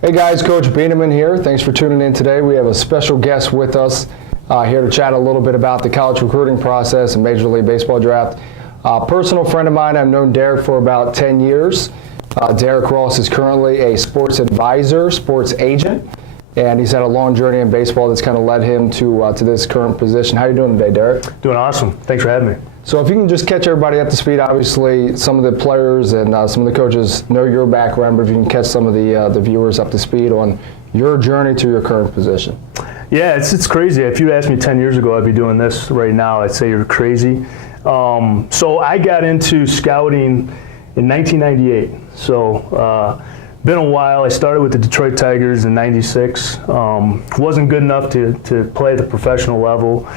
Hey guys, Coach Bieneman here. Thanks for tuning in today. We have a special guest with us here to chat a little bit about the college recruiting process and Major League Baseball draft. Personal friend of mine, I've known Derrick for about 10 years. Derrick Ross is currently a sports advisor, sports agent, and he's had a long journey in baseball that's kind of led him to this current position. How are you doing today, Derrick? Doing awesome. Thanks for having me. So if you can just catch everybody up to speed, obviously some of the players and some of the coaches know your background, but if you can catch some of the viewers up to speed on your journey to your current position. Yeah, it's crazy. If you asked me 10 years ago I'd be doing this right now, I'd say you're crazy. So I got into scouting in 1998. So been a while. I started with the Detroit Tigers in '96. Wasn't good enough to play at the professional level.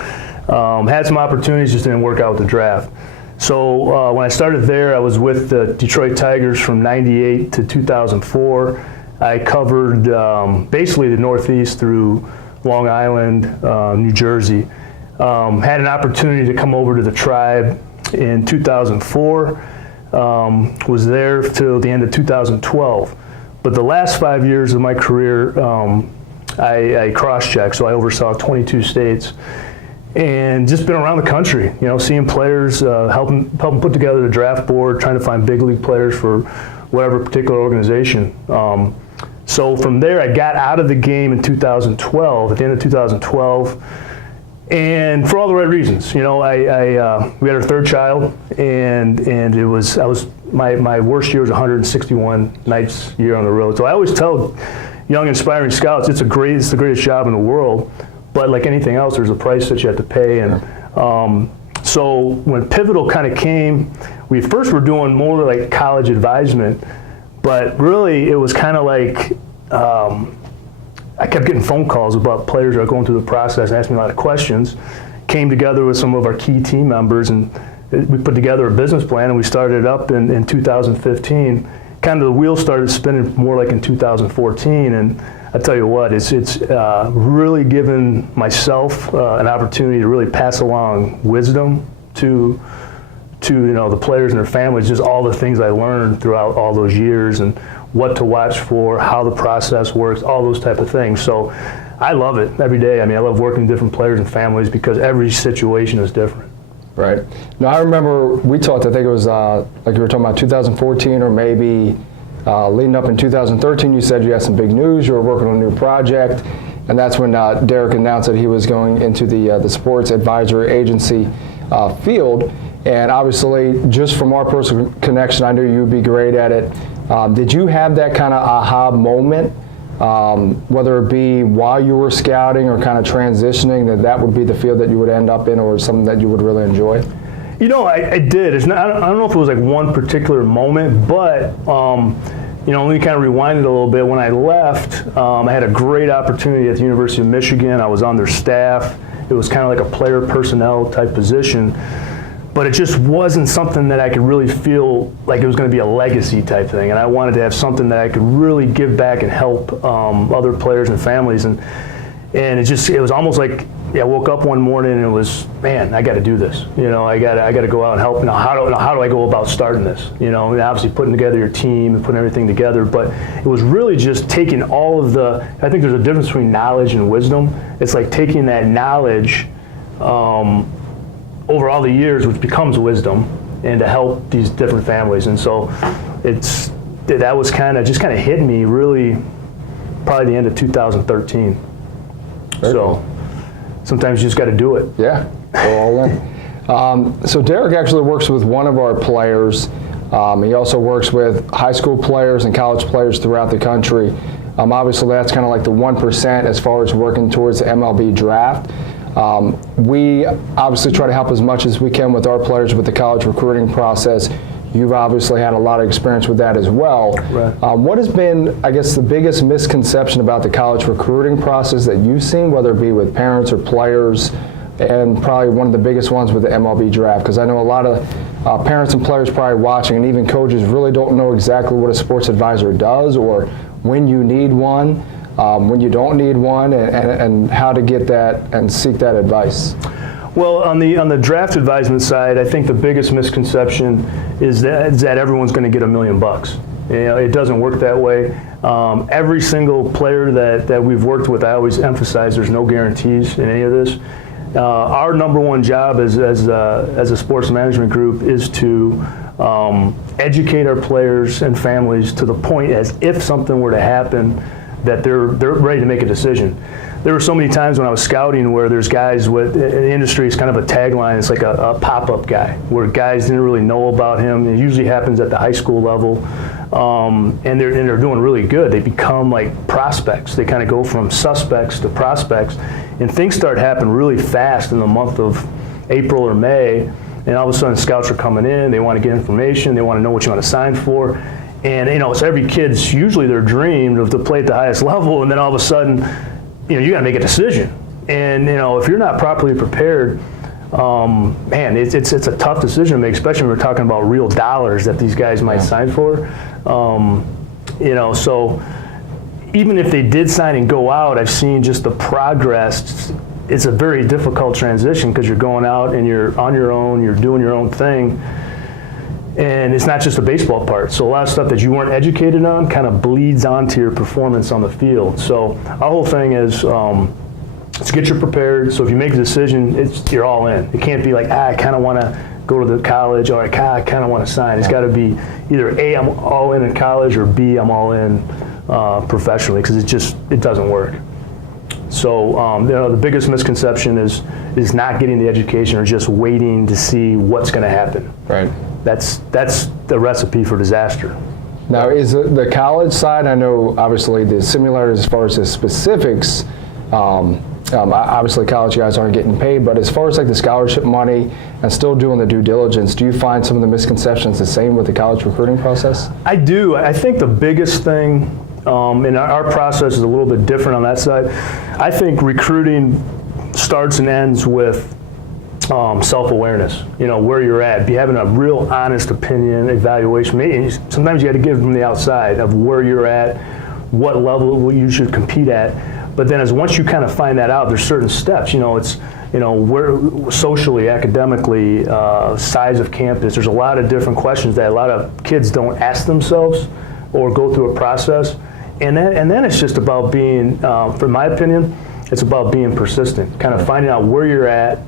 Had some opportunities, just didn't work out with the draft. So when I started there, I was with the Detroit Tigers from '98 to 2004. I covered basically the Northeast through Long Island, New Jersey. Had an opportunity to come over to the Tribe in 2004. Was there till the end of 2012. But the last 5 years of my career, I cross-checked, so I oversaw 22 states. And just been around the country, seeing players, helping put together the draft board, trying to find big league players for whatever particular organization. So from there, I got out of the game in 2012, at the end of 2012, and for all the right reasons. We had our third child, and my worst year was 161 nights a year on the road. So I always tell young, inspiring scouts, it's the greatest job in the world. But like anything else, there's a price that you have to pay. And so when Pivotal kind of came, we first were doing more like college advisement, but really it was kind of like I kept getting phone calls about players that are going through the process and asking me a lot of questions. Came together with some of our key team members, and we put together a business plan, and we started it up in 2015. Kind of the wheels started spinning more like in 2014, and I tell you what, it's really given myself an opportunity to really pass along wisdom to the players and their families, just all the things I learned throughout all those years and what to watch for, how the process works, all those type of things. So I love it every day. I mean, I love working with different players and families because every situation is different. Right. Now, I remember we talked, I think it was like you were talking about 2014 or maybe leading up in 2013, you said you had some big news, you were working on a new project, and that's when Derrick announced that he was going into the sports advisory agency field. And obviously, just from our personal connection, I knew you'd be great at it. Did you have that kind of aha moment, whether it be while you were scouting or kind of transitioning, that would be the field that you would end up in, or something that you would really enjoy? I did. I don't know if it was like one particular moment, but let me kind of rewind it a little bit. When I left, I had a great opportunity at the University of Michigan. I was on their staff. It was kind of like a player personnel type position, but it just wasn't something that I could really feel like it was going to be a legacy type thing. And I wanted to have something that I could really give back and help other players and families. And it was almost like, I woke up one morning and it was, man, I got to do this. I got to go out and help. Now, how do I go about starting this? Obviously putting together your team and putting everything together, but it was really just taking all of I think there's a difference between knowledge and wisdom. It's like taking that knowledge over all the years, which becomes wisdom, and to help these different families. And so that was kind of hitting me really probably the end of 2013. Very so. Cool. Sometimes you just got to do it. Yeah, go all in. So Derrick actually works with one of our players. He also works with high school players and college players throughout the country. Obviously, that's kind of like the 1% as far as working towards the MLB draft. We obviously try to help as much as we can with our players with the college recruiting process. You've obviously had a lot of experience with that as well. Right. What has been, I guess, the biggest misconception about the college recruiting process that you've seen, whether it be with parents or players, and probably one of the biggest ones with the MLB draft? Because I know a lot of parents and players probably watching, and even coaches really don't know exactly what a sports advisor does, or when you need one, when you don't need one, and how to get that and seek that advice. Well, on the draft advisement side, I think the biggest misconception is that everyone's going to get $1 million. It doesn't work that way. Every single player that we've worked with, I always emphasize there's no guarantees in any of this. Our number one job as a sports management group is to educate our players and families to the point as if something were to happen that they're ready to make a decision. There were so many times when I was scouting where there's guys with, in the industry, it's kind of a tagline, it's like a pop-up guy, where guys didn't really know about him. It usually happens at the high school level, and they're doing really good. They become like prospects. They kind of go from suspects to prospects, and things start happening really fast in the month of April or May, and all of a sudden scouts are coming in, they want to get information, they want to know what you want to sign for. And so every kid's usually their dream to play at the highest level, and then all of a sudden, you got to make a decision. And if you're not properly prepared, man, it's a tough decision to make, especially when we're talking about real dollars that these guys might sign for. So even if they did sign and go out, I've seen just the progress. It's a very difficult transition because you're going out and you're on your own, you're doing your own thing. And it's not just a baseball part. So a lot of stuff that you weren't educated on kind of bleeds onto your performance on the field. So our whole thing is to get you prepared. So if you make a decision, you're all in. It can't be like, I kind of want to go to the college, or I kind of want to sign. It's got to be either A, I'm all in college, or B, I'm all in professionally, because it doesn't work. So the biggest misconception is not getting the education or just waiting to see what's going to happen. Right. That's the recipe for disaster. Now, is the college side, I know obviously the similarities as far as the specifics, obviously college guys aren't getting paid, but as far as like the scholarship money and still doing the due diligence, do you find some of the misconceptions the same with the college recruiting process? I do. I think the biggest thing, and our process is a little bit different on that side. I think recruiting starts and ends with self-awareness, where you're at, be having a real honest opinion, evaluation. Maybe sometimes you got to give them the outside of where you're at, what level you should compete at. But then once you kind of find that out, there's certain steps. It's where socially, academically, size of campus. There's a lot of different questions that a lot of kids don't ask themselves or go through a process. And then it's just about being, from my opinion, it's about being persistent, kind of finding out where you're at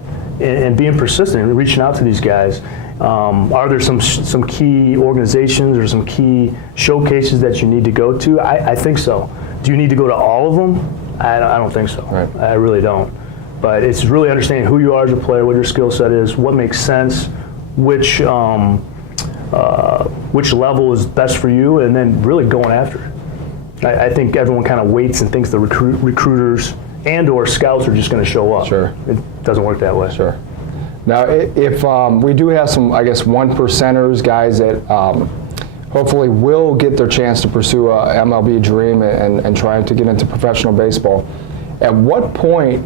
and being persistent and reaching out to these guys. Are there some key organizations or some key showcases that you need to go to? I think so. Do you need to go to all of them? I don't think so. Right. I really don't. But it's really understanding who you are as a player, what your skill set is, what makes sense, which level is best for you, and then really going after it. I think everyone kind of waits and thinks the recruiters and or scouts are just going to show up. Sure. It doesn't work that way. Sure. Now, if we do have some, I guess, 1%ers, guys that hopefully will get their chance to pursue a MLB dream and trying to get into professional baseball, at what point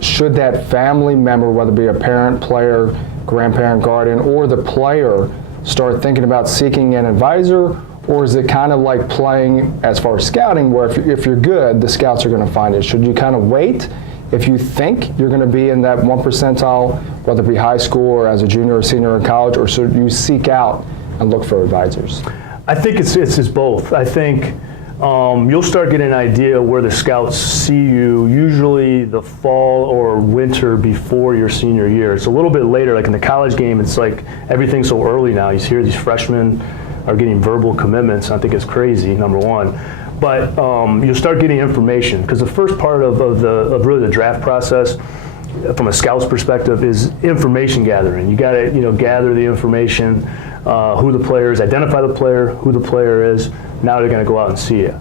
should that family member, whether it be a parent, player, grandparent, guardian, or the player, start thinking about seeking an advisor? Or is it kind of like playing as far as scouting, where if you're good, the scouts are going to find it? Should you kind of wait if you think you're going to be in that 1 percentile, whether it be high school or as a junior or senior in college, or should you seek out and look for advisors? I think it's both. I think you'll start getting an idea where the scouts see you, usually the fall or winter before your senior year. It's a little bit later, like in the college game, it's like everything's so early now. You hear these freshmen are getting verbal commitments. I think it's crazy, number one. But you'll start getting information, because the first part of really the draft process, from a scout's perspective, is information gathering. You got to gather the information, who the player is, identify the player, who the player is. Now they're going to go out and see you.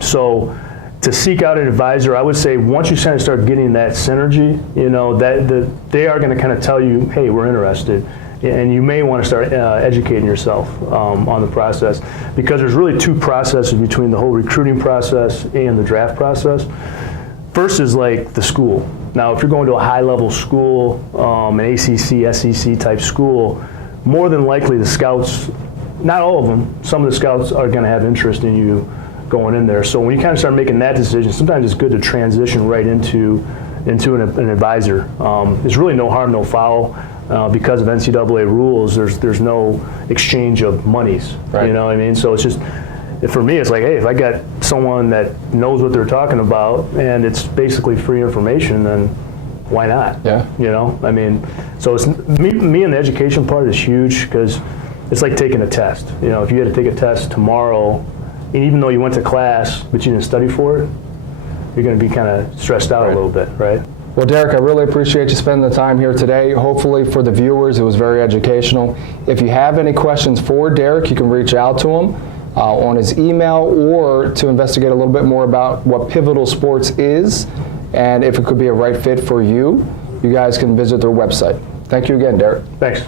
So to seek out an advisor, I would say once you kind of start getting that synergy, they are going to kind of tell you, hey, we're interested. And you may want to start educating yourself on the process, because there's really two processes between the whole recruiting process and the draft process. First is like the school. Now, if you're going to a high-level school, an ACC, SEC type school, more than likely the scouts, not all of them, some of the scouts are going to have interest in you going in there. So when you kind of start making that decision, sometimes it's good to transition right into an advisor. There's really no harm, no foul. Because of NCAA rules, there's no exchange of monies. Right. You know what I mean? So it's just for me, it's like, hey, if I got someone that knows what they're talking about and it's basically free information, then why not? Yeah. You know, I mean, so it's me and the education part is huge because it's like taking a test. You know, if you had to take a test tomorrow, and even though you went to class but you didn't study for it, you're going to be kind of stressed out a little bit, right? Well, Derrick, I really appreciate you spending the time here today. Hopefully for the viewers, it was very educational. If you have any questions for Derrick, you can reach out to him on his email or to investigate a little bit more about what Pivotal Sports is and if it could be a right fit for you. You guys can visit their website. Thank you again, Derrick. Thanks.